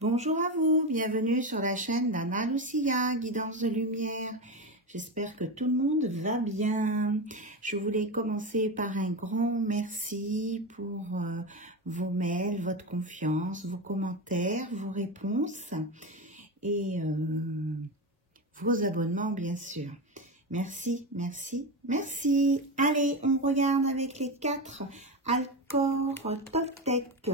Bonjour à vous, bienvenue sur la chaîne d'Anna Lucia, Guidance de Lumière. J'espère que tout le monde va bien. Je voulais commencer par un grand merci pour vos mails, votre confiance, vos commentaires, vos réponses et vos abonnements bien sûr. Merci, merci, merci. Allez, on regarde avec les 4 Alcor Toltec.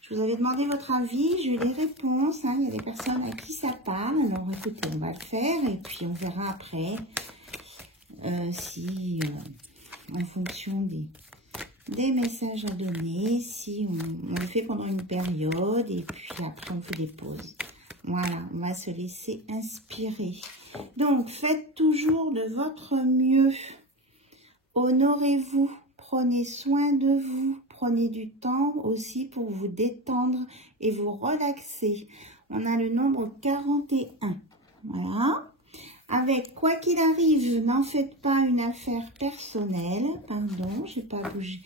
Je vous avais demandé votre avis, j'ai eu des réponses, hein. Il y a des personnes à qui ça parle. Alors écoutez, on va le faire et puis on verra après si, en fonction des messages à donner, si on le fait pendant une période et puis après on fait des pauses. Voilà, on va se laisser inspirer. Donc, faites toujours de votre mieux. Honorez-vous, prenez soin de vous. Prenez du temps aussi pour vous détendre et vous relaxer. On a le nombre 41. Voilà. Avec quoi qu'il arrive, n'en faites pas une affaire personnelle. Pardon, j'ai pas bougé.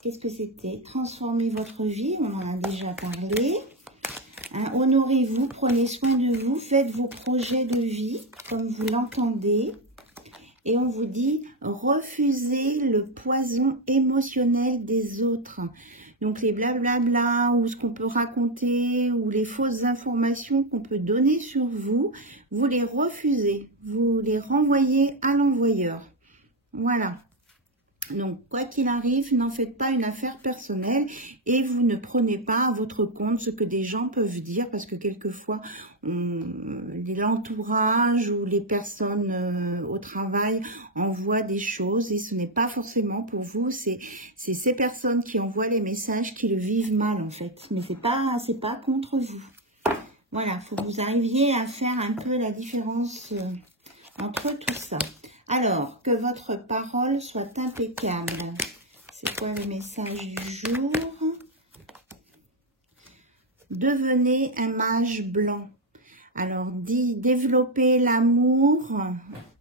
Qu'est-ce que c'était? Transformez votre vie, on en a déjà parlé. Hein, honorez-vous, prenez soin de vous, faites vos projets de vie comme vous l'entendez. Et on vous dit, refusez le poison émotionnel des autres. Donc les blablabla, ou ce qu'on peut raconter, ou les fausses informations qu'on peut donner sur vous, vous les refusez. Vous les renvoyez à l'envoyeur. Voilà. Donc, quoi qu'il arrive, n'en faites pas une affaire personnelle et vous ne prenez pas à votre compte ce que des gens peuvent dire parce que quelquefois, l'entourage ou les personnes au travail envoient des choses et ce n'est pas forcément pour vous. C'est ces personnes qui envoient les messages qui le vivent mal en fait. Mais c'est pas contre vous. Voilà, il faut que vous arriviez à faire un peu la différence entre tout ça. Alors, que votre parole soit impeccable. C'est quoi le message du jour? Devenez un mage blanc. Alors, développez l'amour,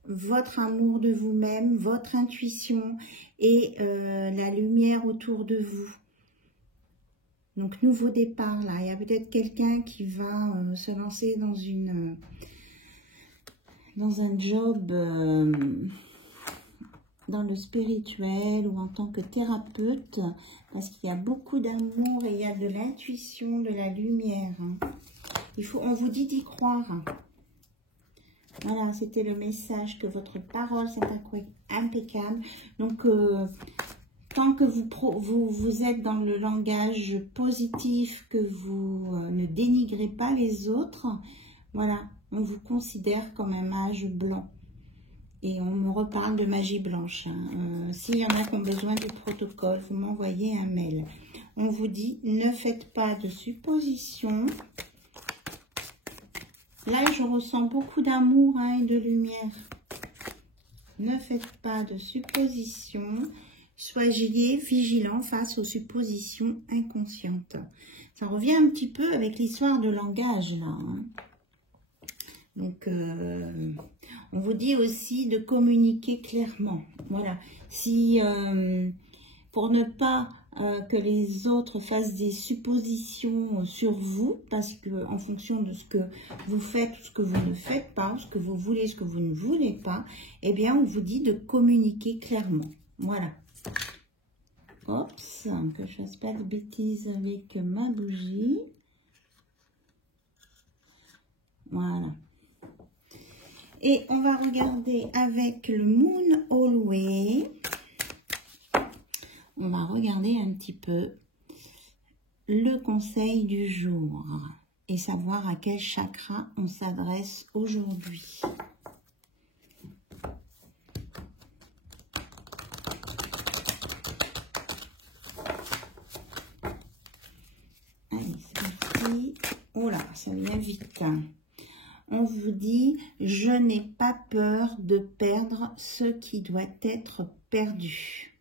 votre amour de vous-même, votre intuition et la lumière autour de vous. Donc, nouveau départ là. Il y a peut-être quelqu'un qui va se lancer dans un job dans le spirituel ou en tant que thérapeute, parce qu'il y a beaucoup d'amour et il y a de l'intuition, de la lumière. On vous dit d'y croire. Voilà, c'était le message, que votre parole soit impeccable. Donc, tant que vous êtes dans le langage positif, que vous ne dénigrez pas les autres, voilà, on vous considère comme un mage blanc. Et on me reparle de magie blanche. S'il y en a qui ont besoin du protocole, vous m'envoyez un mail. On vous dit, ne faites pas de suppositions. Là, je ressens beaucoup d'amour et de lumière. Ne faites pas de suppositions. Soyez vigilants face aux suppositions inconscientes. Ça revient un petit peu avec l'histoire de langage, là. Donc, on vous dit aussi de communiquer clairement. Voilà. Si, pour ne pas que les autres fassent des suppositions sur vous, parce que en fonction de ce que vous faites, ce que vous ne faites pas, ce que vous voulez, ce que vous ne voulez pas, eh bien, on vous dit de communiquer clairement. Voilà. Oups, que je ne fasse pas de bêtises avec ma bougie. Voilà. Et on va regarder avec le Moon Hallway. On va regarder un petit peu le conseil du jour et savoir à quel chakra on s'adresse aujourd'hui. Allez, c'est parti. Oh là, ça vient vite. On vous dit, je n'ai pas peur de perdre ce qui doit être perdu.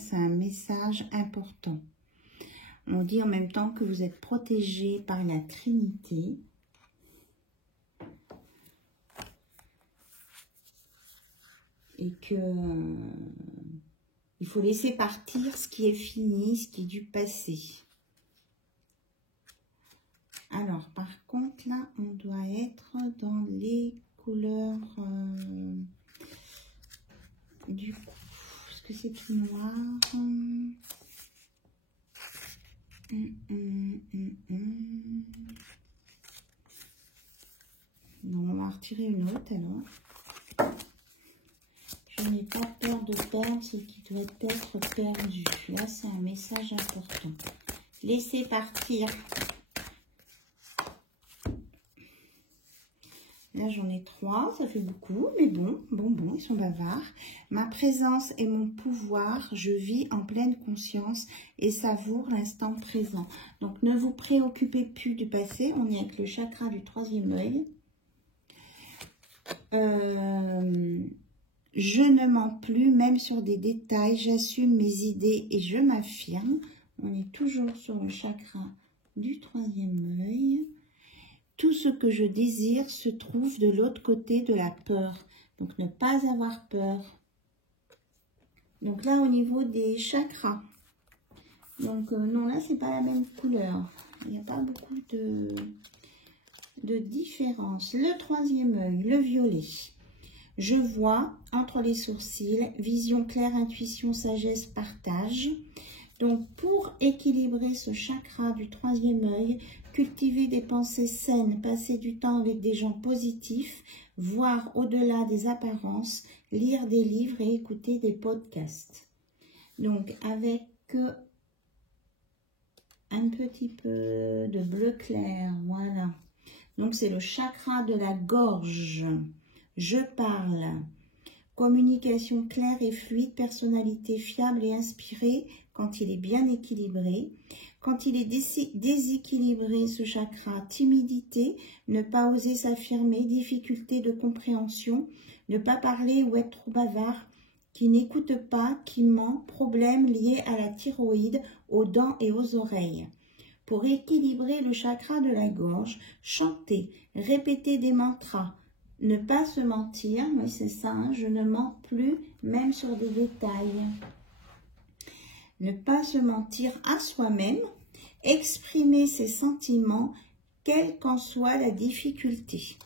C'est un message important. On dit en même temps que vous êtes protégé par la Trinité. Et que il faut laisser partir ce qui est fini, ce qui est du passé. là, on doit être dans les couleurs du coup. Est-ce que c'est tout noir? Non, on va retirer une autre alors. Je n'ai pas peur de perdre ce qui doit être perdu. Là, c'est un message important. Laissez partir. Là, j'en ai 3, ça fait beaucoup, mais bon, ils sont bavards. Ma présence et mon pouvoir, je vis en pleine conscience et savoure l'instant présent. Donc, ne vous préoccupez plus du passé. On est avec le chakra du 3e œil. Je ne mens plus, même sur des détails. J'assume mes idées et je m'affirme. On est toujours sur le chakra du 3e œil. Tout ce que je désire se trouve de l'autre côté de la peur. Donc, ne pas avoir peur. Donc là, au niveau des chakras. Donc, non, là, c'est pas la même couleur. Il n'y a pas beaucoup de différence. Le 3e œil, le violet. Je vois entre les sourcils, vision claire, intuition, sagesse, partage. Donc, pour équilibrer ce chakra du 3e œil, cultiver des pensées saines, passer du temps avec des gens positifs, voir au-delà des apparences, lire des livres et écouter des podcasts. Donc, avec un petit peu de bleu clair, voilà. Donc, c'est le chakra de la gorge. Je parle. Communication claire et fluide, personnalité fiable et inspirée quand il est bien équilibré. Quand il est déséquilibré, ce chakra, timidité, ne pas oser s'affirmer, difficulté de compréhension, ne pas parler ou être trop bavard, qui n'écoute pas, qui ment, problème lié à la thyroïde, aux dents et aux oreilles. Pour équilibrer le chakra de la gorge, chanter, répéter des mantras, ne pas se mentir, oui c'est ça, hein, je ne mens plus, même sur des détails. Ne pas se mentir à soi-même, exprimer ses sentiments, quelle qu'en soit la difficulté.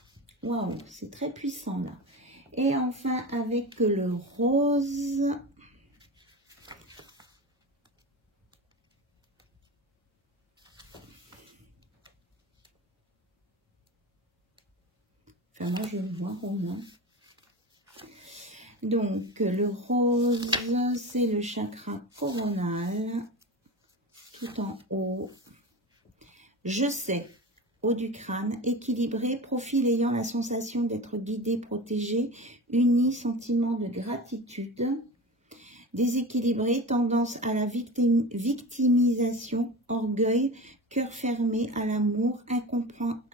Waouh, c'est très puissant là. Et enfin, avec le rose. Enfin, moi, je le vois au moins. Donc, le rose, c'est le chakra coronal, tout en haut. Je sais, haut du crâne, équilibré, profil ayant la sensation d'être guidé, protégé, uni, sentiment de gratitude. Déséquilibré, tendance à la victimisation, orgueil, cœur fermé à l'amour,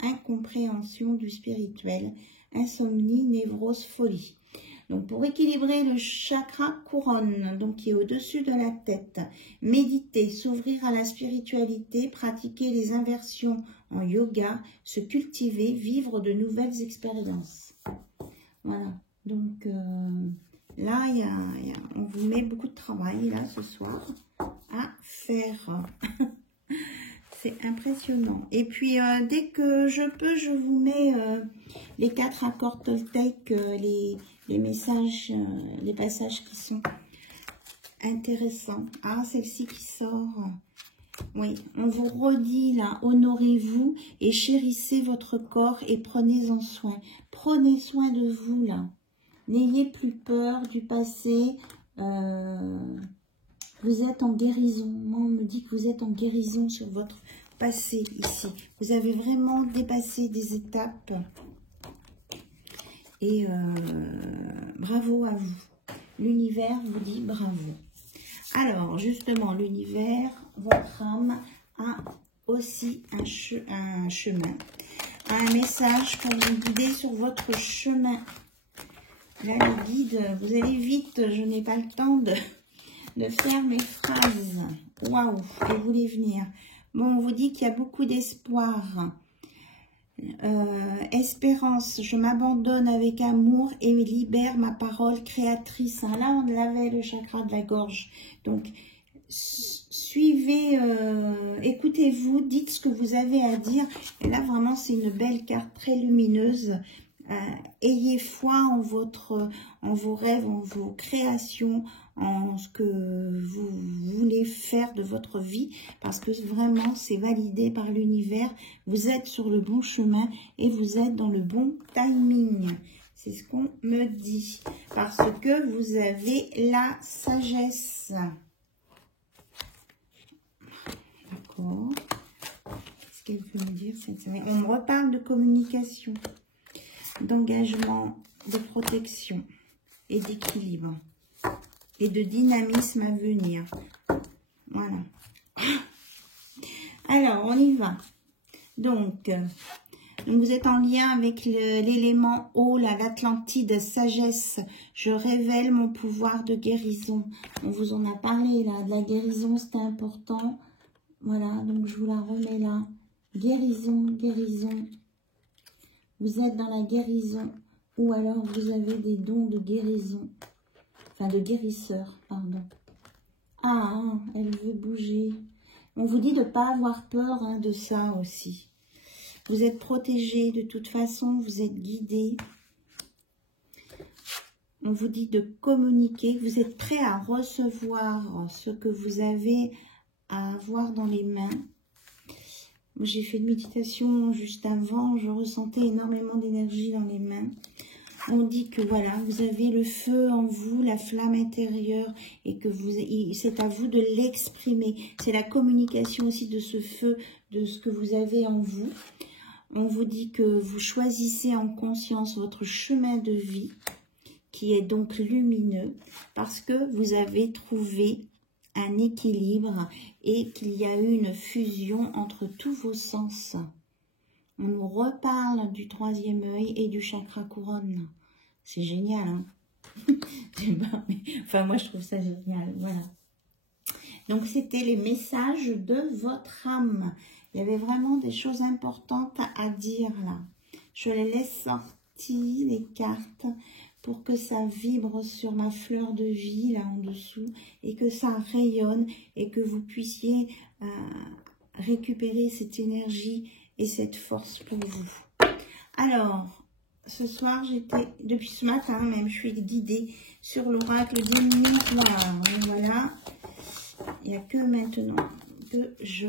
incompréhension du spirituel, insomnie, névrose, folie. Donc, pour équilibrer le chakra couronne, donc qui est au-dessus de la tête, méditer, s'ouvrir à la spiritualité, pratiquer les inversions en yoga, se cultiver, vivre de nouvelles expériences. Voilà, donc là, on vous met beaucoup de travail, là, ce soir, à faire. C'est impressionnant. Et puis, dès que je peux, je vous mets les 4 accords Toltec, les messages, les passages qui sont intéressants. Ah, celle-ci qui sort. Oui, on vous redit là, honorez-vous et chérissez votre corps et prenez-en soin. Prenez soin de vous là. N'ayez plus peur du passé. Vous êtes en guérison. Moi, on me dit que vous êtes en guérison sur votre passé ici. Vous avez vraiment dépassé des étapes. Et bravo à vous. L'univers vous dit bravo. Alors, justement, l'univers, votre âme a aussi un chemin, un message pour vous guider sur votre chemin. Là, le guide, vous allez vite, je n'ai pas le temps de faire mes phrases. Waouh, je voulais venir. Bon, on vous dit qu'il y a beaucoup d'espoir. Espérance, je m'abandonne avec amour et libère ma parole créatrice. Là, on avait le chakra de la gorge. Donc, suivez, écoutez-vous, dites ce que vous avez à dire. Et là, vraiment, c'est une belle carte très lumineuse. Ayez foi en vos rêves, en vos créations, en ce que vous voulez faire de votre vie, parce que vraiment, c'est validé par l'univers. Vous êtes sur le bon chemin et vous êtes dans le bon timing. C'est ce qu'on me dit, parce que vous avez la sagesse. D'accord. Qu'est-ce qu'elle veut me dire cette semaine? On me reparle de communication, d'engagement, de protection et d'équilibre et de dynamisme à venir. Voilà. Alors, on y va. Donc vous êtes en lien avec l'élément eau, l'Atlantide, sagesse. Je révèle mon pouvoir de guérison. On vous en a parlé là, de la guérison, c'était important. Voilà, donc je vous la remets là. Guérison, guérison. Vous êtes dans la guérison ou alors vous avez des dons de guérison. Enfin, de guérisseur, pardon. Ah, elle veut bouger. On vous dit de ne pas avoir peur de ça aussi. Vous êtes protégé de toute façon, vous êtes guidé. On vous dit de communiquer. Vous êtes prêt à recevoir ce que vous avez à avoir dans les mains. J'ai fait une méditation juste avant, je ressentais énormément d'énergie dans les mains. On dit que voilà, vous avez le feu en vous, la flamme intérieure, et que c'est à vous de l'exprimer. C'est la communication aussi de ce feu, de ce que vous avez en vous. On vous dit que vous choisissez en conscience votre chemin de vie, qui est donc lumineux, parce que vous avez trouvé un équilibre et qu'il y a eu une fusion entre tous vos sens. On nous reparle du troisième œil et du chakra couronne. C'est génial, hein. Enfin, moi, je trouve ça génial. Voilà. Donc, c'était les messages de votre âme. Il y avait vraiment des choses importantes à dire, là. Je les laisse sortir, les cartes, pour que ça vibre sur ma fleur de vie, là, en dessous, et que ça rayonne, et que vous puissiez récupérer cette énergie et cette force pour vous. Alors, ce soir, depuis ce matin même, je suis guidée sur l'oracle des miroirs. Et voilà, il n'y a que maintenant que je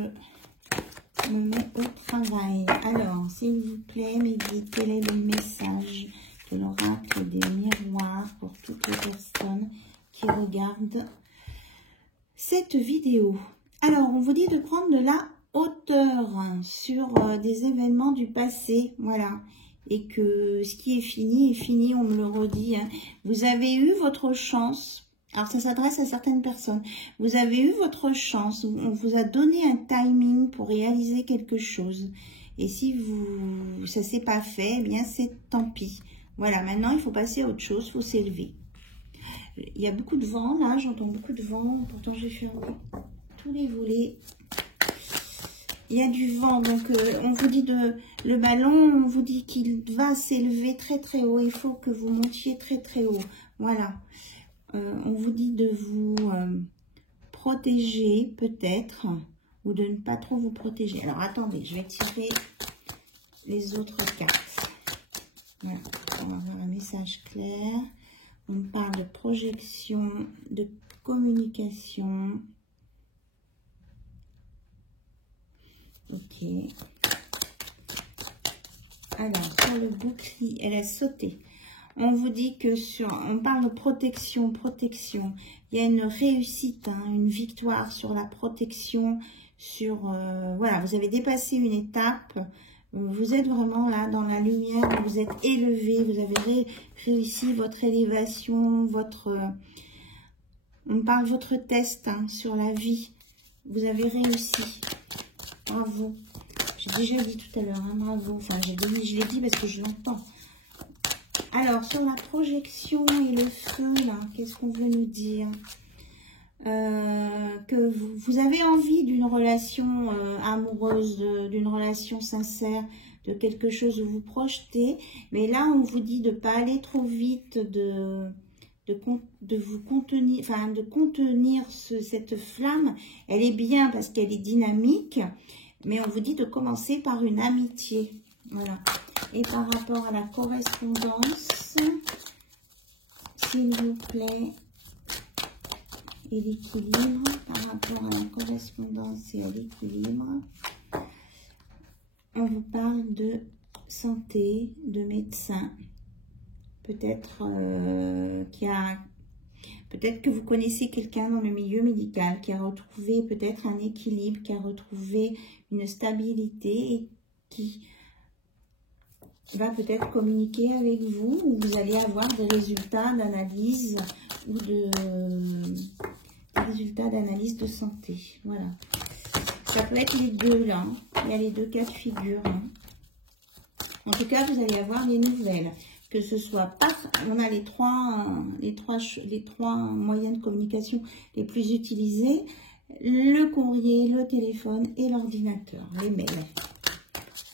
me mets au travail. Alors, s'il vous plaît, mes guides, quel est le message de l'oracle des miroirs pour toutes les personnes qui regardent cette vidéo? Alors, on vous dit de prendre de la hauteur sur des événements du passé, voilà, et que ce qui est fini, on me le redit, hein. Vous avez eu votre chance, alors ça s'adresse à certaines personnes, vous avez eu votre chance, on vous a donné un timing pour réaliser quelque chose, et si ça s'est pas fait, eh bien c'est tant pis. Voilà, maintenant il faut passer à autre chose, il faut s'élever. Il y a beaucoup de vent, là, j'entends beaucoup de vent, pourtant j'ai fait tous les volets. Il y a du vent, donc on vous dit le ballon, on vous dit qu'il va s'élever très très haut. Il faut que vous montiez très très haut. Voilà. On vous dit de vous protéger peut-être, ou de ne pas trop vous protéger. Alors attendez, je vais tirer les autres cartes. Voilà, on va avoir un message clair. On me parle de projection, de communication. Ok. Alors, sur le bouclier, elle a sauté. On vous dit que on parle de protection. Il y a une réussite, hein, une victoire sur la protection, voilà, vous avez dépassé une étape. Vous êtes vraiment là dans la lumière, vous êtes élevé, vous avez réussi votre élévation, on parle de votre test, hein, sur la vie. Vous avez réussi. Bravo. J'ai déjà dit tout à l'heure, hein, bravo. Enfin, je l'ai dit parce que je l'entends. Alors, sur la projection et le feu, là, qu'est-ce qu'on veut nous dire? Que vous avez envie d'une relation amoureuse, d'une relation sincère, de quelque chose où vous projetez. Mais là, on vous dit de ne pas aller trop vite, de de vous contenir, enfin de contenir cette flamme. Elle est bien parce qu'elle est dynamique, mais on vous dit de commencer par une amitié. Voilà. Et par rapport à la correspondance, s'il vous plaît, et l'équilibre, par rapport à la correspondance et à l'équilibre, on vous parle de santé, de médecin, peut-être peut-être que vous connaissez quelqu'un dans le milieu médical qui a retrouvé peut-être un équilibre, qui a retrouvé une stabilité et qui va peut-être communiquer avec vous, ou vous allez avoir des résultats d'analyse ou des résultats d'analyse de santé. Voilà. Ça peut être les deux là. Il y a les deux cas de figure. En tout cas, vous allez avoir des nouvelles. Que ce soit pas, on a les trois moyens de communication les plus utilisés: le courrier, le téléphone et l'ordinateur, les mails.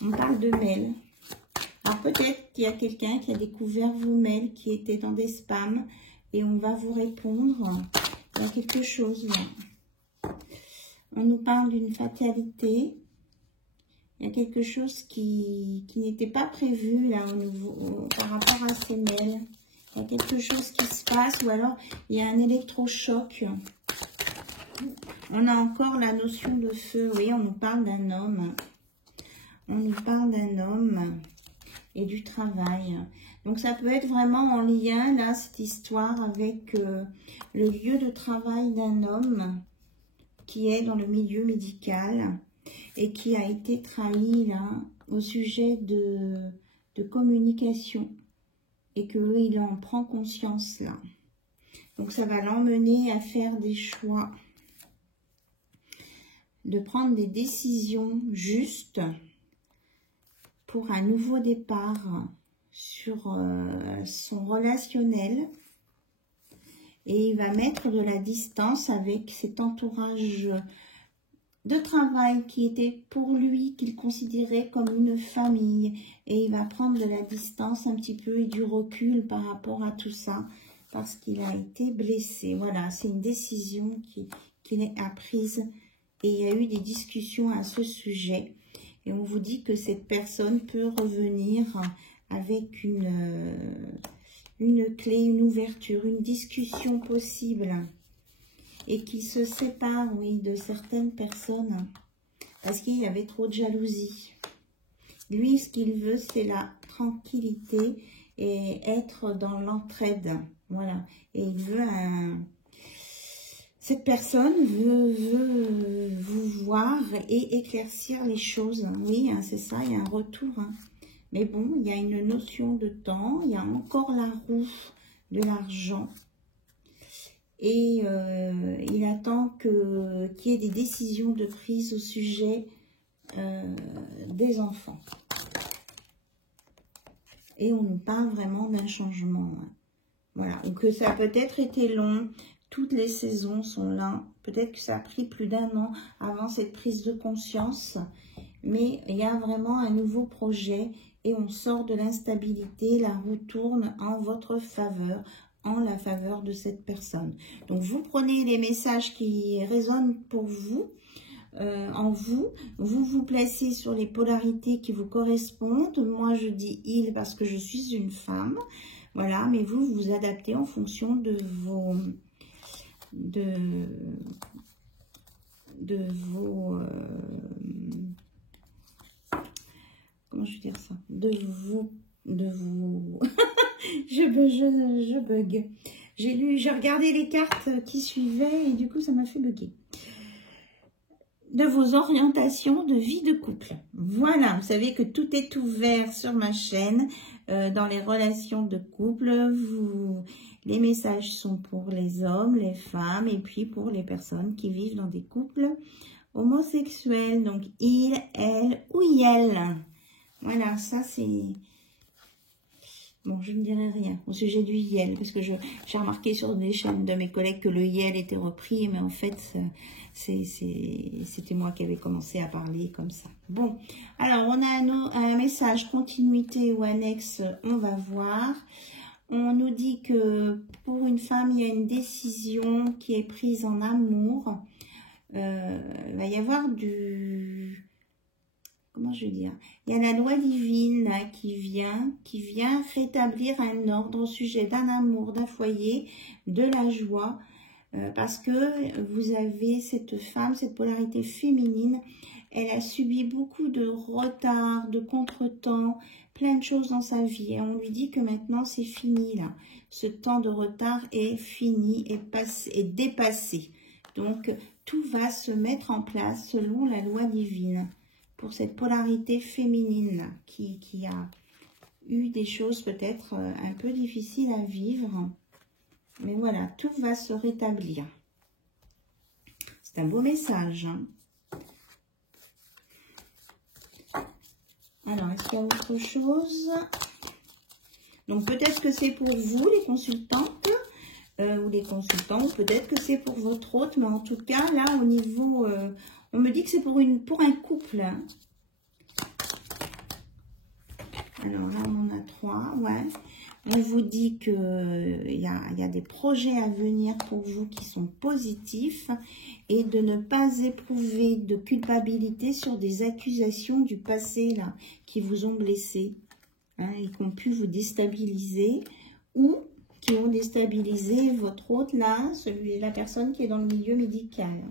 On parle de mails. Alors peut-être qu'il y a quelqu'un qui a découvert vos mails qui étaient dans des spams et on va vous répondre. Il y a quelque chose là. On nous parle d'une fatalité. Il y a quelque chose qui n'était pas prévu là par rapport à ces mails. Il y a quelque chose qui se passe, ou alors il y a un électrochoc. On a encore la notion de feu. Oui, on nous parle d'un homme. On nous parle d'un homme et du travail. Donc ça peut être vraiment en lien là, cette histoire, avec le lieu de travail d'un homme qui est dans le milieu médical et qui a été trahi là au sujet de communication, et qu'il en prend conscience là. Donc ça va l'emmener à faire des choix, de prendre des décisions justes pour un nouveau départ sur son relationnel. Et il va mettre de la distance avec cet entourage de travail qui était pour lui, qu'il considérait comme une famille. Et il va prendre de la distance un petit peu et du recul par rapport à tout ça, parce qu'il a été blessé. Voilà, c'est une décision qu'il a prise. Et il y a eu des discussions à ce sujet. Et on vous dit que cette personne peut revenir avec une clé, une ouverture, une discussion possible. Et qui se sépare, oui, de certaines personnes. Parce qu'il y avait trop de jalousie. Lui, ce qu'il veut, c'est la tranquillité et être dans l'entraide. Voilà. Et il veut cette personne veut vous voir et éclaircir les choses. Oui, hein, c'est ça, il y a un retour. Hein. Mais bon, il y a une notion de temps. Il y a encore la roue de l'argent. Et il attend qu'il y ait des décisions de prise au sujet des enfants. Et on nous parle vraiment d'un changement. Hein. Voilà. Donc ça a peut-être été long. Toutes les saisons sont là. Peut-être que ça a pris plus d'1 an avant cette prise de conscience. Mais il y a vraiment un nouveau projet. Et on sort de l'instabilité. La roue tourne en votre faveur. En la faveur de cette personne. Donc vous prenez les messages qui résonnent pour vous. Vous vous placez sur les polarités qui vous correspondent. Moi je dis il parce que je suis une femme. Voilà. Mais vous vous adaptez en fonction de vos... comment je vais dire ça, je bug. J'ai regardé les cartes qui suivaient et du coup ça m'a fait bugger. De vos orientations de vie de couple. Voilà, vous savez que tout est ouvert sur ma chaîne dans les relations de couple. Les messages sont pour les hommes, les femmes et puis pour les personnes qui vivent dans des couples homosexuels. Donc il, elle ou yel. Voilà, ça c'est... Bon, je ne dirai rien au sujet du yel, parce que j'ai remarqué sur des chaînes de mes collègues que le yel était repris, mais en fait, c'était moi qui avais commencé à parler comme ça. Bon, alors on a un message continuité ou annexe, on va voir. On nous dit que pour une femme, il y a une décision qui est prise en amour. Il va y avoir du... Comment je veux dire? Il y a la loi divine là, qui vient rétablir un ordre au sujet d'un amour, d'un foyer, de la joie. Parce que vous avez cette femme, cette polarité féminine, elle a subi beaucoup de retard, de contretemps, plein de choses dans sa vie. Et on lui dit que maintenant c'est fini là. Ce temps de retard est fini, est dépassé. Donc tout va se mettre en place selon la loi divine. Pour cette polarité féminine là, qui a eu des choses peut-être un peu difficiles à vivre. Mais voilà, tout va se rétablir. C'est un beau message. Hein. Alors, est-ce qu'il y a autre chose? Donc, peut-être que c'est pour vous, les consultantes, ou les consultants, peut-être que c'est pour votre hôte, mais en tout cas, là, au niveau... on me dit que c'est pour un couple. Hein. Alors là, on en a 3, ouais. On vous dit qu'il y a des projets à venir pour vous qui sont positifs et de ne pas éprouver de culpabilité sur des accusations du passé là, qui vous ont blessé hein, et qui ont pu vous déstabiliser ou qui ont déstabilisé votre hôte là, la personne qui est dans le milieu médical.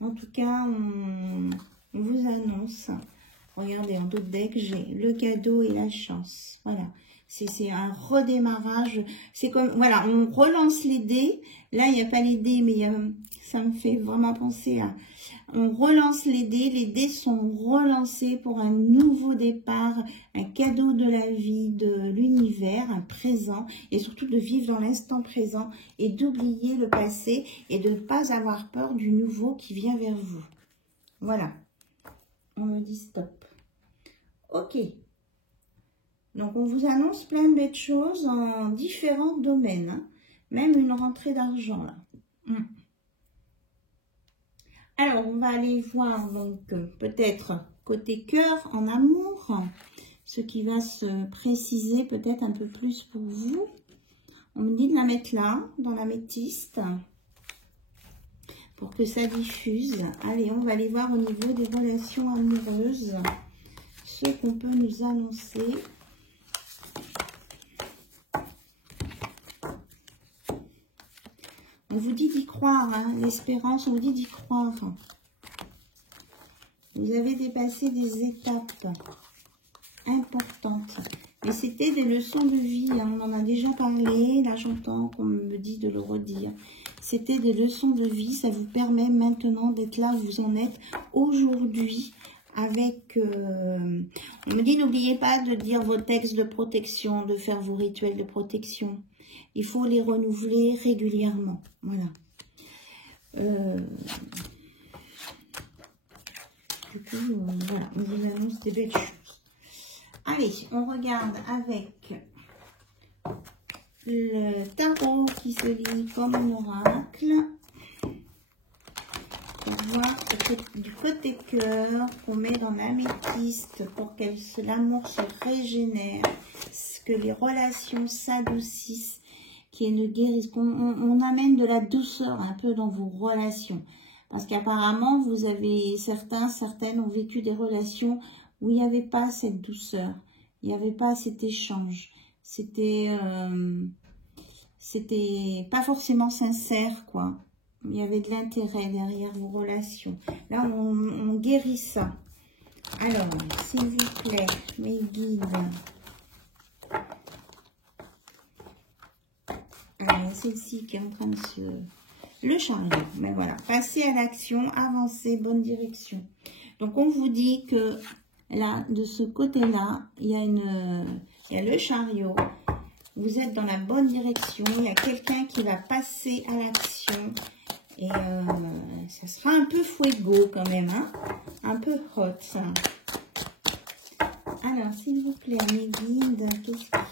En tout cas, on vous annonce... Regardez, en d'autres decks, j'ai le cadeau et la chance. Voilà. C'est un redémarrage. C'est comme, voilà, on relance les dés. Là, il n'y a pas les dés, mais ça me fait vraiment penser à... On relance les dés sont relancés pour un nouveau départ, un cadeau de la vie, de l'univers, un présent, et surtout de vivre dans l'instant présent et d'oublier le passé et de ne pas avoir peur du nouveau qui vient vers vous. Voilà. On me dit stop. Ok. Donc, on vous annonce plein de belles choses en différents domaines. Hein. Même une rentrée d'argent, là. Alors, on va aller voir, donc, peut-être côté cœur, en amour. Ce qui va se préciser peut-être un peu plus pour vous. On me dit de la mettre là, dans l'améthyste. Pour que ça diffuse. Allez, on va aller voir au niveau des relations amoureuses. Ce qu'on peut nous annoncer. On vous dit d'y croire, hein, l'espérance, on vous dit d'y croire. Vous avez dépassé des étapes importantes. Mais c'était des leçons de vie, hein, on en a déjà parlé, là j'entends qu'on me dit de le redire. C'était des leçons de vie, ça vous permet maintenant d'être là où vous en êtes aujourd'hui. Avec, on me dit, n'oubliez pas de dire vos textes de protection, de faire vos rituels de protection. Il faut les renouveler régulièrement. Voilà. Du coup, voilà, on vous annonce des belles choses. Allez, on regarde avec le tarot qui se lit comme un oracle. Voir du côté cœur qu'on met dans l'améthyste pour que l'amour se régénère, que les relations s'adoucissent, qu'il y ait une guérison, qu'on amène de la douceur un peu dans vos relations. Parce qu'apparemment, vous avez certaines ont vécu des relations où il n'y avait pas cette douceur, il n'y avait pas cet échange. C'était pas forcément sincère, quoi. Il y avait de l'intérêt derrière vos relations. Là, on guérit ça. Alors, s'il vous plaît, mes guides. Alors, celle-ci qui est en train de se... Le chariot. Mais voilà, passez à l'action, avancez, bonne direction. Donc, on vous dit que là, de ce côté-là, il y a le chariot. Vous êtes dans la bonne direction. Il y a quelqu'un qui va passer à l'action. Et ça sera un peu fuego quand même, hein, un peu hot. Ça. Alors, s'il vous plaît, mes guides,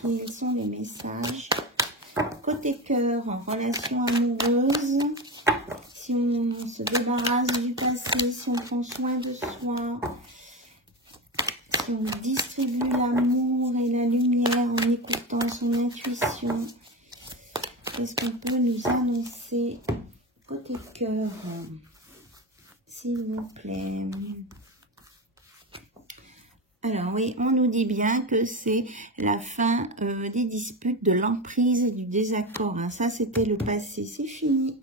quels sont les messages? Côté cœur, en relation amoureuse, si on se débarrasse du passé, si on prend soin de soi, Si on distribue l'amour et la lumière en écoutant son intuition, qu'est-ce qu'on peut nous annoncer côté cœur, s'il vous plaît? Alors oui, on nous dit bien que c'est la fin des disputes, de l'emprise et du désaccord. Hein. Ça, c'était le passé. C'est fini.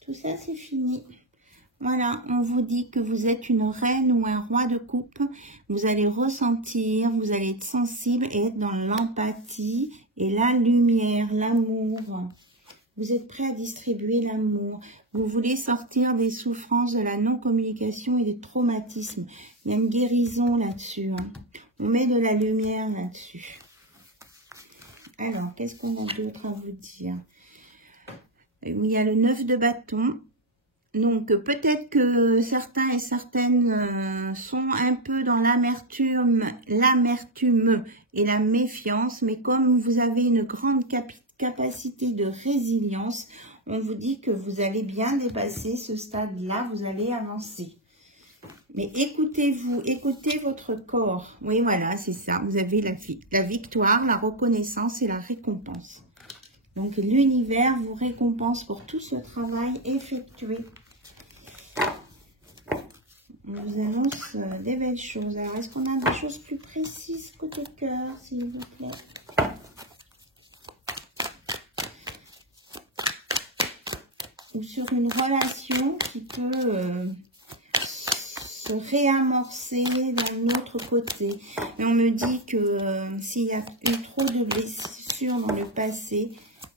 Tout ça, c'est fini. Voilà, on vous dit que vous êtes une reine ou un roi de coupe. Vous allez ressentir, vous allez être sensible et être dans l'empathie et la lumière, l'amour. Vous êtes prêt à distribuer l'amour. Vous voulez sortir des souffrances, de la non-communication et des traumatismes. Il y a une guérison là-dessus. Hein. On met de la lumière là-dessus. Alors, qu'est-ce qu'on a d'autre à vous dire? Il y a le 9 de bâton. Donc, peut-être que certains et certaines sont un peu dans l'amertume et la méfiance. Mais comme vous avez une grande capacité de résilience, on vous dit que vous allez bien dépasser ce stade-là, vous allez avancer. Mais écoutez-vous, écoutez votre corps. Oui, voilà, c'est ça. Vous avez la victoire, la reconnaissance et la récompense. Donc, l'univers vous récompense pour tout ce travail effectué. On vous annonce des belles choses. Alors, est-ce qu'on a des choses plus précises côté cœur, s'il vous plaît? Ou sur une relation qui peut se réamorcer d'un autre côté. Mais on me dit que s'il y a eu trop de blessures dans le passé,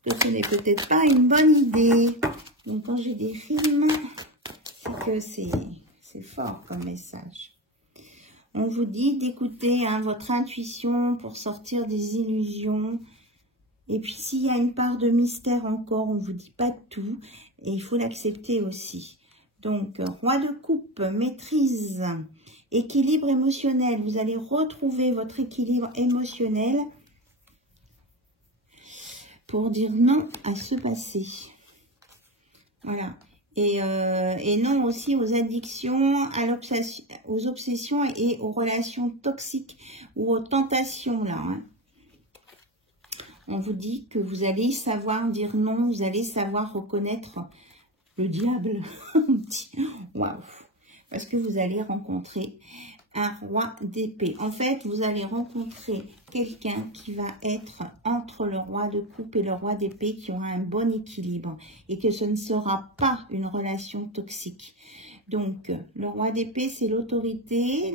que ce n'est peut-être pas une bonne idée. Donc quand j'ai des rimes, c'est que c'est fort comme message. On vous dit d'écouter votre intuition pour sortir des illusions. Et puis s'il y a une part de mystère encore, on ne vous dit pas tout. Et il faut l'accepter aussi. Donc, roi de coupe, maîtrise, équilibre émotionnel. Vous allez retrouver votre équilibre émotionnel pour dire non à ce passé. Voilà. Et non aussi aux addictions, aux obsessions et aux relations toxiques ou aux tentations là. Hein. On vous dit que vous allez savoir dire non, vous allez savoir reconnaître le diable. Waouh! Parce que vous allez rencontrer un roi d'épée. En fait, vous allez rencontrer quelqu'un qui va être entre le roi de coupe et le roi d'épée, qui aura un bon équilibre et que ce ne sera pas une relation toxique. Donc, le roi d'épée, c'est l'autorité,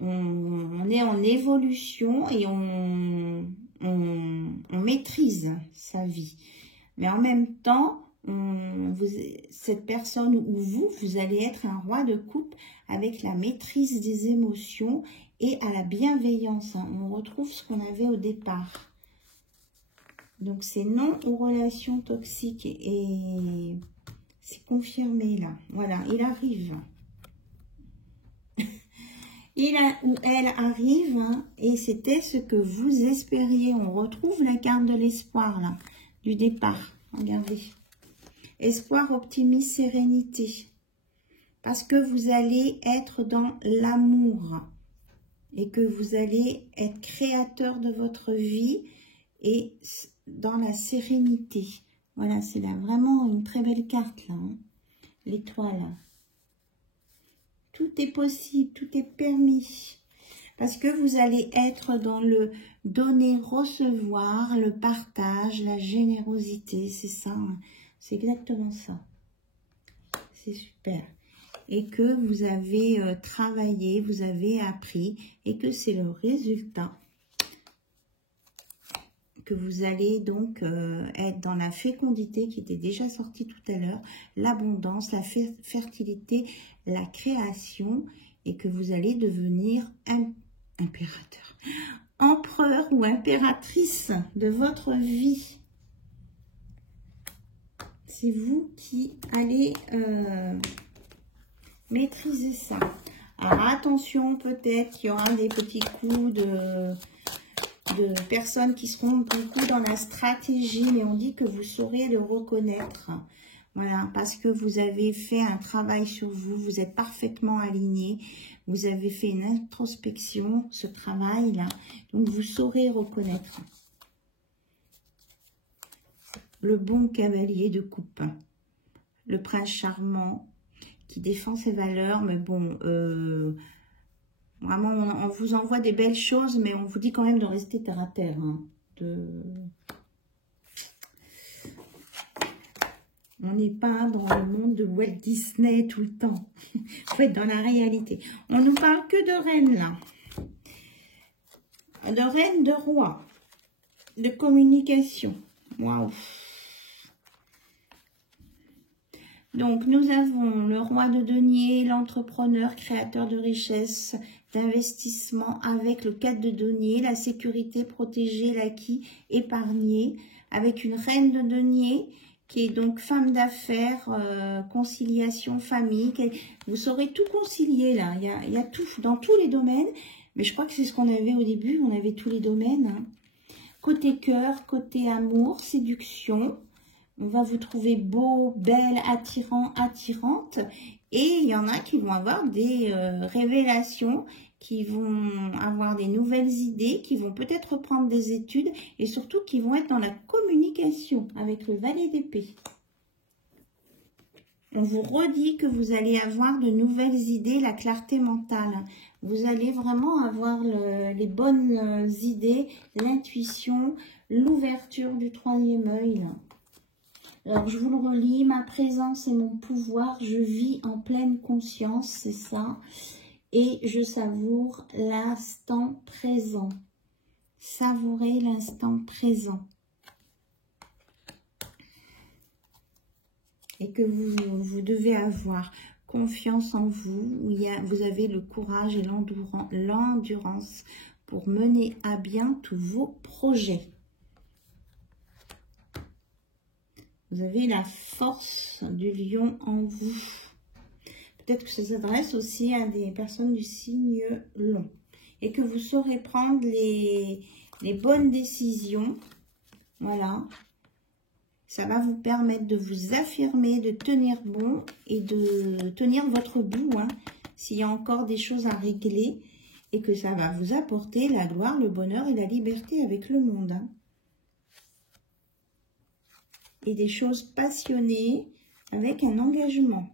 on est en évolution et on maîtrise sa vie. Mais en même temps, cette personne ou vous allez être un roi de coupe avec la maîtrise des émotions et à la bienveillance. Hein. On retrouve ce qu'on avait au départ. Donc, c'est non aux relations toxiques et c'est confirmé là. Voilà, il arrive. Il ou elle arrive hein, et c'était ce que vous espériez. On retrouve la carte de l'espoir là, du départ. Regardez. Espoir, optimisme, sérénité. Parce que vous allez être dans l'amour et que vous allez être créateur de votre vie et dans la sérénité. Voilà, c'est là vraiment une très belle carte là. Hein. L'étoile. Tout est possible, tout est permis. Parce que vous allez être dans le donner, recevoir, le partage, la générosité. C'est ça, hein. C'est exactement ça. C'est super. Et que vous avez travaillé, vous avez appris et que c'est le résultat. Que vous allez donc être dans la fécondité qui était déjà sortie tout à l'heure, l'abondance, la fertilité, la création et que vous allez devenir impérateur, empereur ou impératrice de votre vie. C'est vous qui allez maîtriser ça. Alors attention, peut-être qu'il y aura des petits coups de personnes qui seront beaucoup dans la stratégie, mais on dit que vous saurez le reconnaître. Voilà, parce que vous avez fait un travail sur vous, vous êtes parfaitement aligné, vous avez fait une introspection, ce travail-là, donc vous saurez reconnaître le bon cavalier de coupe, le prince charmant qui défend ses valeurs, mais bon, vraiment, on vous envoie des belles choses, mais on vous dit quand même de rester terre à terre, hein, On n'est pas dans le monde de Walt Disney tout le temps. Il faut être dans la réalité. On nous parle que de reines, là. De reines, de rois. De communication. Waouh. Donc, nous avons le roi de denier, l'entrepreneur, créateur de richesse, d'investissement avec le 4 de denier, la sécurité protégée, l'acquis, épargné, avec une reine de denier, qui est donc femme d'affaires, conciliation, famille. Vous saurez tout concilier là, il y a tout dans tous les domaines, mais je crois que c'est ce qu'on avait au début, on avait tous les domaines. Hein. Côté cœur, côté amour, séduction, on va vous trouver beau, belle, attirant, attirante, et il y en a qui vont avoir des révélations, qui vont avoir des nouvelles idées, qui vont peut-être reprendre des études et surtout qui vont être dans la communication avec le valet d'épée. On vous redit que vous allez avoir de nouvelles idées, la clarté mentale. Vous allez vraiment avoir les bonnes idées, l'intuition, l'ouverture du troisième œil. Alors, je vous le relis, ma présence et mon pouvoir, je vis en pleine conscience, c'est ça. Et je savoure l'instant présent. Savourez l'instant présent. Et que vous devez avoir confiance en vous. Vous avez le courage et l'endurance pour mener à bien tous vos projets. Vous avez la force du lion en vous. Peut-être que ça s'adresse aussi à des personnes du signe long. Et que vous saurez prendre les bonnes décisions. Voilà. Ça va vous permettre de vous affirmer, de tenir bon et de tenir votre bout. Hein, s'il y a encore des choses à régler. Et que ça va vous apporter la gloire, le bonheur et la liberté avec le monde. Hein. Et des choses passionnées avec un engagement.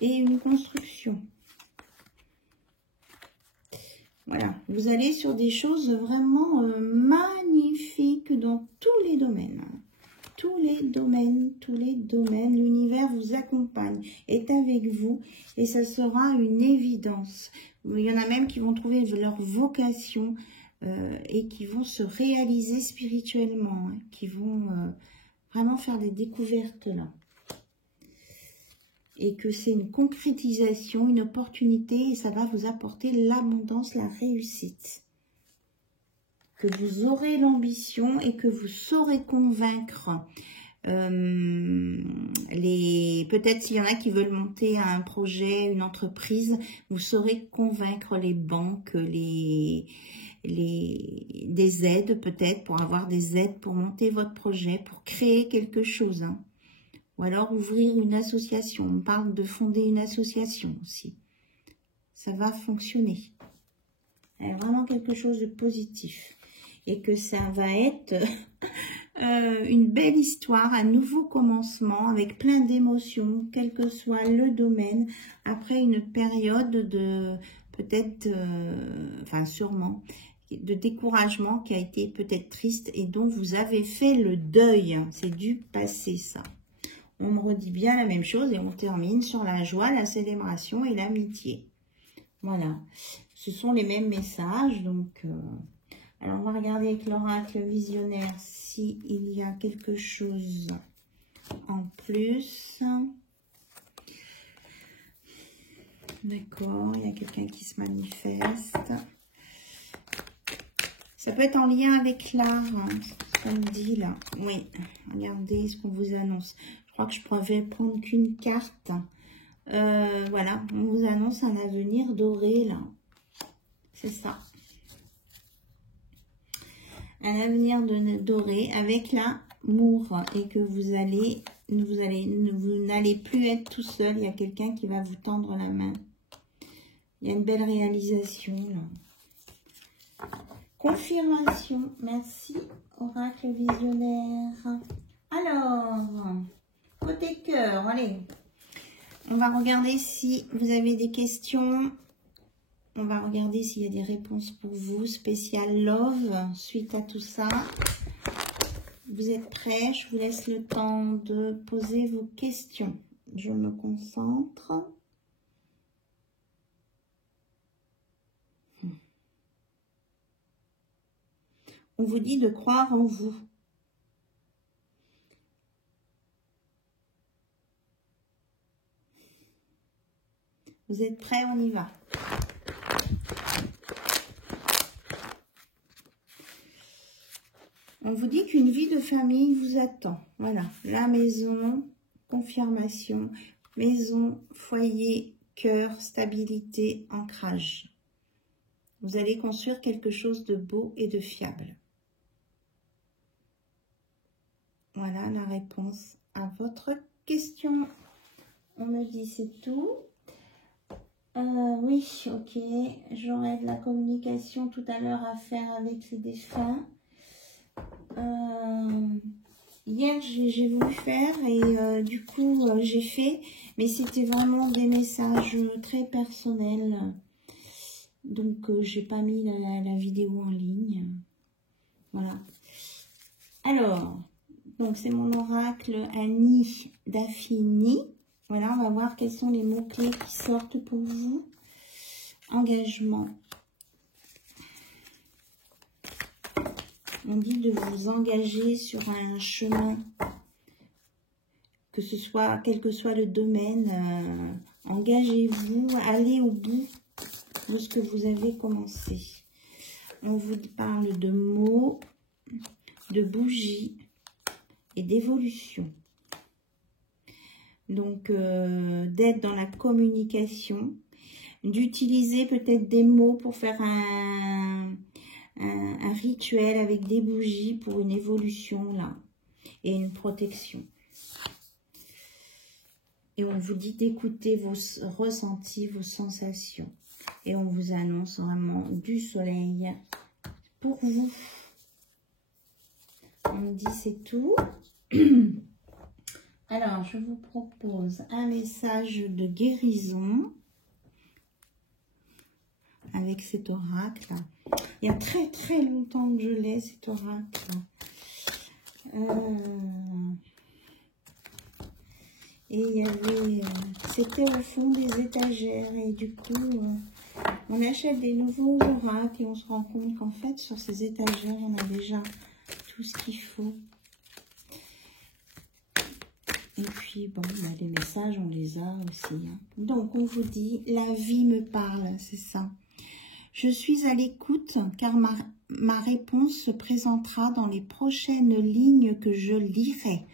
Et une construction. Voilà, vous allez sur des choses vraiment magnifiques dans tous les domaines. Tous les domaines, l'univers vous accompagne, est avec vous et ça sera une évidence. Il y en a même qui vont trouver leur vocation et qui vont se réaliser spirituellement, hein, qui vont vraiment faire des découvertes là. Et que c'est une concrétisation, une opportunité, et ça va vous apporter l'abondance, la réussite. Que vous aurez l'ambition et que vous saurez convaincre peut-être s'il y en a qui veulent monter un projet, une entreprise, vous saurez convaincre les banques, des aides peut-être, pour avoir des aides pour monter votre projet, pour créer quelque chose, hein. Ou alors ouvrir une association. On parle de fonder une association aussi. Ça va fonctionner. Il y a vraiment quelque chose de positif. Et que ça va être une belle histoire, un nouveau commencement avec plein d'émotions, quel que soit le domaine, après une période de peut-être, enfin sûrement, de découragement qui a été peut-être triste et dont vous avez fait le deuil. C'est du passé ça. On me redit bien la même chose et on termine sur la joie, la célébration et l'amitié. Voilà, ce sont les mêmes messages. Donc, alors on va regarder avec l'oracle visionnaire s'il y a quelque chose en plus. D'accord, il y a quelqu'un qui se manifeste. Ça peut être en lien avec l'art, hein, comme dit là. Oui, regardez ce qu'on vous annonce. Je crois que je pourrais prendre qu'une carte. Voilà, on vous annonce un avenir doré là. C'est ça. Un avenir doré avec l'amour et que vous allez vous n'allez plus être tout seul. Il y a quelqu'un qui va vous tendre la main. Il y a une belle réalisation là. Confirmation. Merci, oracle visionnaire. Alors, côté cœur, allez. On va regarder si vous avez des questions. On va regarder s'il y a des réponses pour vous. Spécial love, suite à tout ça. Vous êtes prêts? Je vous laisse le temps de poser vos questions. Je me concentre. On vous dit de croire en vous. Vous êtes prêts? On y va. On vous dit qu'une vie de famille vous attend. Voilà, la maison, confirmation, maison, foyer, cœur, stabilité, ancrage. Vous allez construire quelque chose de beau et de fiable. Voilà la réponse à votre question. On me dit c'est tout. Oui, ok. J'aurai de la communication tout à l'heure à faire avec les défunts. Hier, j'ai voulu faire et du coup, j'ai fait. Mais c'était vraiment des messages très personnels. Donc, j'ai pas mis la vidéo en ligne. Voilà. Alors, donc c'est mon oracle Annie d'Affini. Voilà, on va voir quels sont les mots-clés qui sortent pour vous. Engagement. On dit de vous engager sur un chemin, que ce soit, quel que soit le domaine, engagez-vous, allez au bout de ce que vous avez commencé. On vous parle de mots, de bougies et d'évolution. Donc, d'être dans la communication, d'utiliser peut-être des mots pour faire un rituel avec des bougies pour une évolution là et une protection. Et on vous dit d'écouter vos ressentis, vos sensations. Et on vous annonce vraiment du soleil pour vous. On me dit c'est tout. Alors, je vous propose un message de guérison avec cet oracle. Il y a très très longtemps que je l'ai, cet oracle. Et il y avait, c'était au fond des étagères et du coup, on achète des nouveaux oracles et on se rend compte qu'en fait, sur ces étagères, on a déjà tout ce qu'il faut. Et puis, bon, les messages, on les a aussi. Hein. Donc, on vous dit, la vie me parle, c'est ça. Je suis à l'écoute car ma réponse se présentera dans les prochaines lignes que je lirai.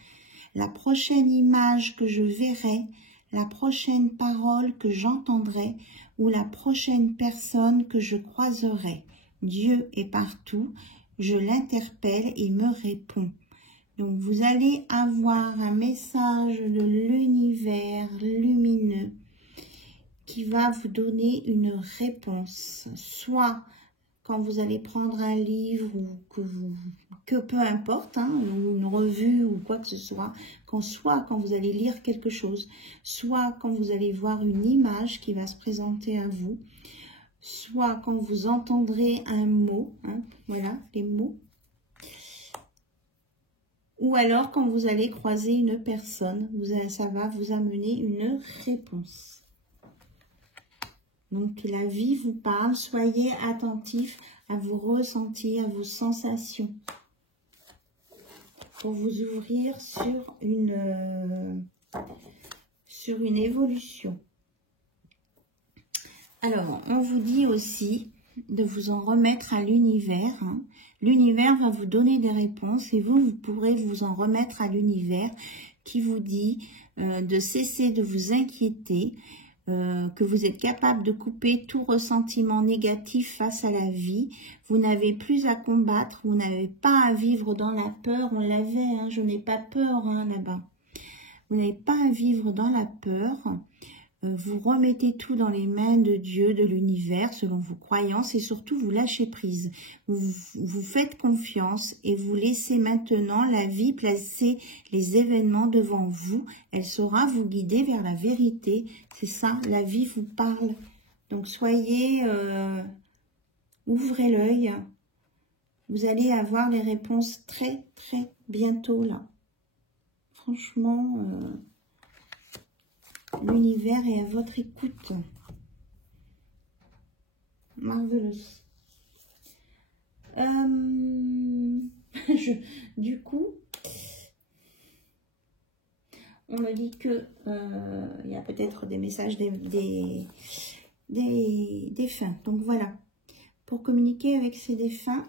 La prochaine image que je verrai, la prochaine parole que j'entendrai ou la prochaine personne que je croiserai. Dieu est partout, je l'interpelle et il me répond. Donc, vous allez avoir un message de l'univers lumineux qui va vous donner une réponse. Soit quand vous allez prendre un livre ou que peu importe, hein, ou une revue ou quoi que ce soit, soit quand vous allez lire quelque chose, soit quand vous allez voir une image qui va se présenter à vous, soit quand vous entendrez un mot, hein, voilà, les mots, ou alors quand vous allez croiser une personne, ça va vous amener une réponse. Donc la vie vous parle, soyez attentifs à vos ressentis, à vos sensations, pour vous ouvrir sur une évolution. Alors, on vous dit aussi de vous en remettre à l'univers. Hein. L'univers va vous donner des réponses et vous pourrez vous en remettre à l'univers qui vous dit de cesser de vous inquiéter, que vous êtes capable de couper tout ressentiment négatif face à la vie. Vous n'avez plus à combattre, vous n'avez pas à vivre dans la peur. On l'avait, hein, je n'ai pas peur hein, là-bas. Vous n'avez pas à vivre dans la peur. Vous remettez tout dans les mains de Dieu, de l'univers, selon vos croyances, et surtout vous lâchez prise. Vous faites confiance et vous laissez maintenant la vie placer les événements devant vous. Elle saura vous guider vers la vérité. C'est ça, la vie vous parle. Donc soyez, ouvrez l'œil. Vous allez avoir les réponses très très bientôt là. Franchement... l'univers est à votre écoute. Marvelous. Du coup, on me dit que il y a peut-être des messages des défunts. Donc voilà, pour communiquer avec ces défunts.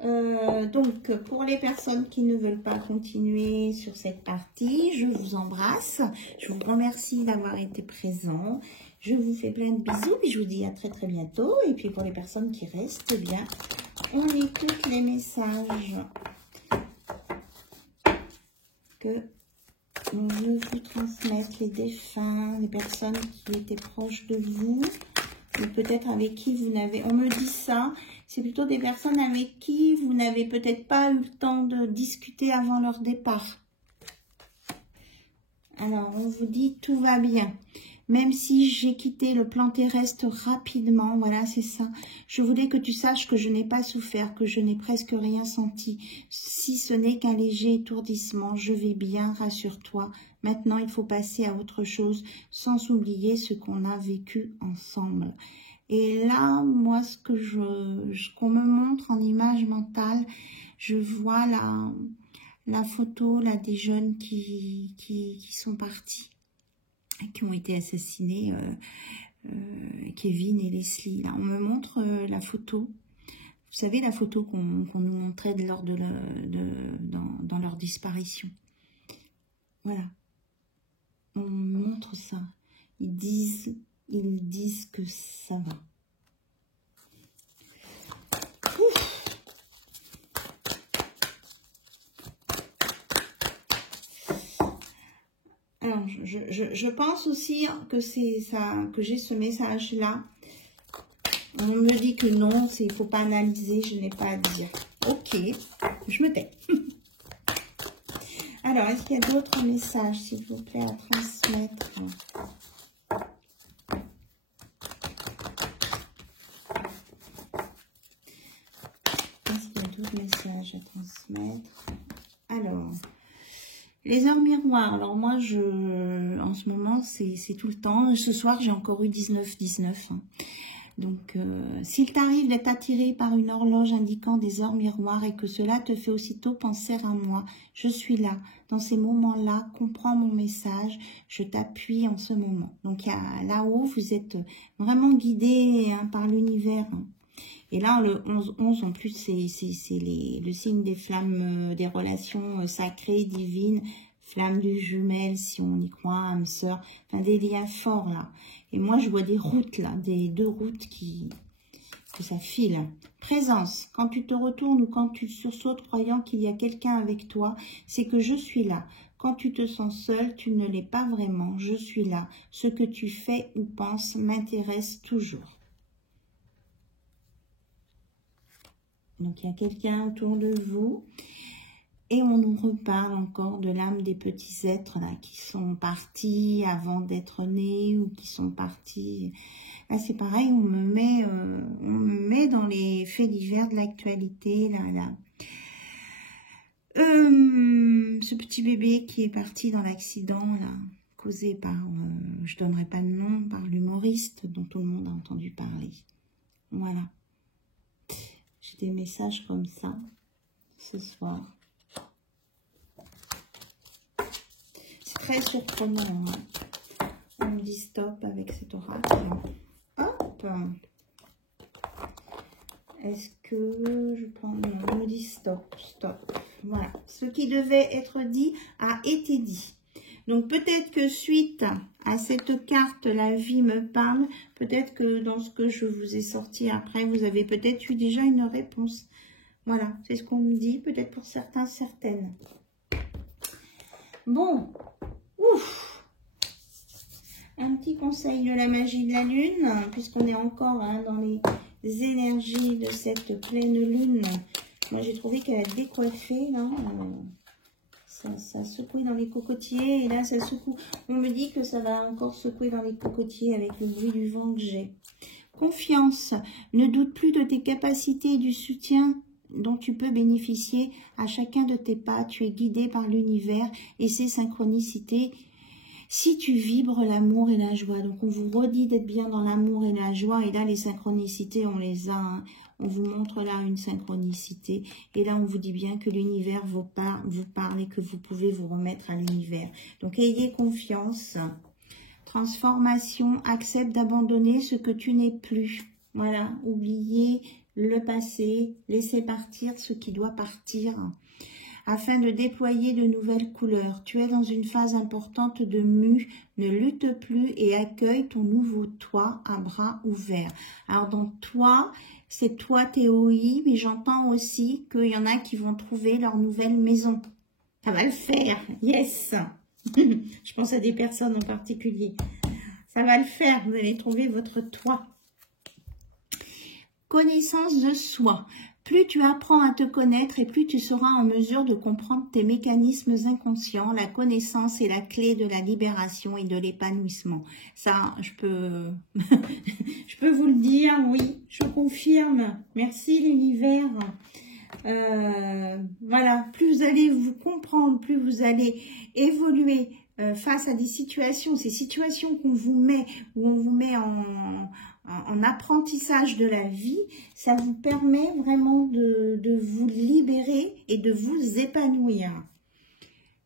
Donc, pour les personnes qui ne veulent pas continuer sur cette partie, je vous embrasse. Je vous remercie d'avoir été présent. Je vous fais plein de bisous et je vous dis à très très bientôt. Et puis pour les personnes qui restent, eh bien, on écoute les messages que on veut vous transmettre, les défunts, les personnes qui étaient proches de vous. Ou peut-être avec qui vous n'avez... On me dit ça, c'est plutôt des personnes avec qui vous n'avez peut-être pas eu le temps de discuter avant leur départ. Alors, on vous dit tout va bien. Même si j'ai quitté le plan terrestre rapidement, voilà, c'est ça. Je voulais que tu saches que je n'ai pas souffert, que je n'ai presque rien senti. Si ce n'est qu'un léger étourdissement, je vais bien, rassure-toi. Maintenant, il faut passer à autre chose, sans oublier ce qu'on a vécu ensemble. Et là, moi, ce que qu'on me montre en image mentale, je vois la photo là, des jeunes qui sont partis, qui ont été assassinés, Kevin et Leslie. Là, on me montre la photo. Vous savez, la photo qu'on nous montrait lors de dans leur disparition. Voilà. On montre ça. Ils disent que ça va. Ouf. Alors, je pense aussi que c'est ça, que j'ai ce message-là. On me dit que non, il ne faut pas analyser, je n'ai pas à dire. Ok, je me tais. Alors, est-ce qu'il y a d'autres messages, s'il vous plaît, à transmettre? Est-ce qu'il y a d'autres messages à transmettre? Alors, les heures miroirs. Alors moi, en ce moment, c'est tout le temps. Ce soir, j'ai encore eu 19-19. Hein. Donc, s'il t'arrive d'être attiré par une horloge indiquant des heures miroirs et que cela te fait aussitôt penser à moi, je suis là. Dans ces moments-là, comprends mon message, je t'appuie en ce moment. Donc, là-haut, vous êtes vraiment guidé hein, par l'univers. Hein. Et là, le 11-11, en plus, c'est le signe des flammes, des relations sacrées, divines, flammes du jumelle, si on y croit, âme sœur, enfin des liens forts là. Et moi, je vois des routes là, des deux routes que ça file. Présence, quand tu te retournes ou quand tu sursautes croyant qu'il y a quelqu'un avec toi, c'est que je suis là. Quand tu te sens seul, tu ne l'es pas vraiment, je suis là. Ce que tu fais ou penses m'intéresse toujours. Donc, il y a quelqu'un autour de vous. Et on nous reparle encore de l'âme des petits êtres là qui sont partis avant d'être nés ou qui sont partis. Là, c'est pareil, on me met dans les faits divers de l'actualité. Ce petit bébé qui est parti dans l'accident là, causé par, je donnerai pas de nom, par l'humoriste dont tout le monde a entendu parler. Voilà. J'ai des messages comme ça ce soir. Très surprenant. Hein. On me dit stop avec cet oracle. Hop. Est-ce que je prends... Non, on me dit stop, stop. Voilà. Ce qui devait être dit a été dit. Donc peut-être que suite à cette carte, la vie me parle. Peut-être que dans ce que je vous ai sorti après, vous avez peut-être eu déjà une réponse. Voilà, c'est ce qu'on me dit. Peut-être pour certains, certaines. Bon, ouf. Un petit conseil de la magie de la lune, puisqu'on est encore hein, dans les énergies de cette pleine lune. Moi, j'ai trouvé qu'elle a décoiffé, là. Ça secouait dans les cocotiers, et là, ça secoue. On me dit que ça va encore secouer dans les cocotiers avec le bruit du vent que j'ai. Confiance. Ne doute plus de tes capacités et du soutien dont tu peux bénéficier à chacun de tes pas. Tu es guidé par l'univers et ses synchronicités. Si tu vibres l'amour et la joie, donc on vous redit d'être bien dans l'amour et la joie, et là les synchronicités, on les a, hein. On vous montre là une synchronicité, et là on vous dit bien que l'univers vous parle et que vous pouvez vous remettre à l'univers. Donc ayez confiance. Transformation, accepte d'abandonner ce que tu n'es plus. Voilà, oubliez le passé, laissez partir ce qui doit partir, afin de déployer de nouvelles couleurs. Tu es dans une phase importante de mue, ne lutte plus et accueille ton nouveau toi à bras ouverts. Alors dans toi, c'est toi TOI, mais j'entends aussi qu'il y en a qui vont trouver leur nouvelle maison. Ça va le faire, yes. Je pense à des personnes en particulier. Ça va le faire, vous allez trouver votre toi. Connaissance de soi. Plus tu apprends à te connaître et plus tu seras en mesure de comprendre tes mécanismes inconscients. La connaissance est la clé de la libération et de l'épanouissement. Ça, je peux vous le dire, oui, je confirme. Merci l'univers. Voilà, plus vous allez vous comprendre, plus vous allez évoluer face à des situations, ces situations qu'on vous met, où on vous met en apprentissage de la vie, ça vous permet vraiment de vous libérer et de vous épanouir.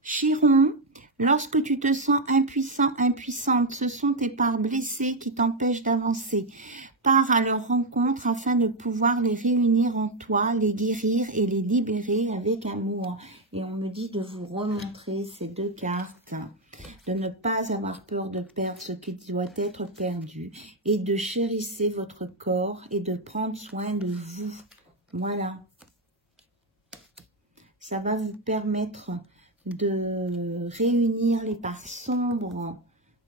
Chiron, lorsque tu te sens impuissant, impuissante, ce sont tes parts blessées qui t'empêchent d'avancer. Pars à leur rencontre afin de pouvoir les réunir en toi, les guérir et les libérer avec amour. Et on me dit de vous remontrer ces deux cartes, de ne pas avoir peur de perdre ce qui doit être perdu et de chérir votre corps et de prendre soin de vous. Voilà. Ça va vous permettre de réunir les parts sombres,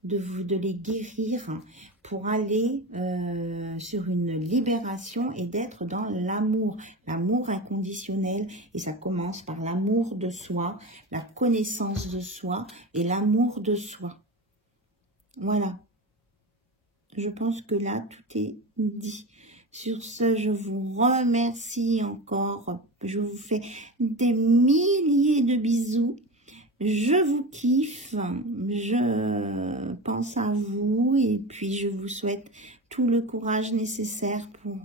de les guérir pour aller sur une libération et d'être dans l'amour, l'amour inconditionnel. Et ça commence par l'amour de soi, la connaissance de soi et l'amour de soi. Voilà. Je pense que là, tout est dit. Sur ce, je vous remercie encore. Je vous fais des milliers de bisous. Je vous kiffe, je pense à vous et puis je vous souhaite tout le courage nécessaire pour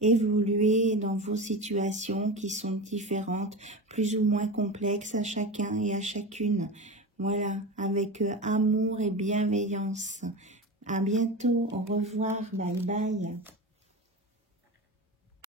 évoluer dans vos situations qui sont différentes, plus ou moins complexes à chacun et à chacune. Voilà, avec amour et bienveillance. À bientôt, au revoir, bye bye.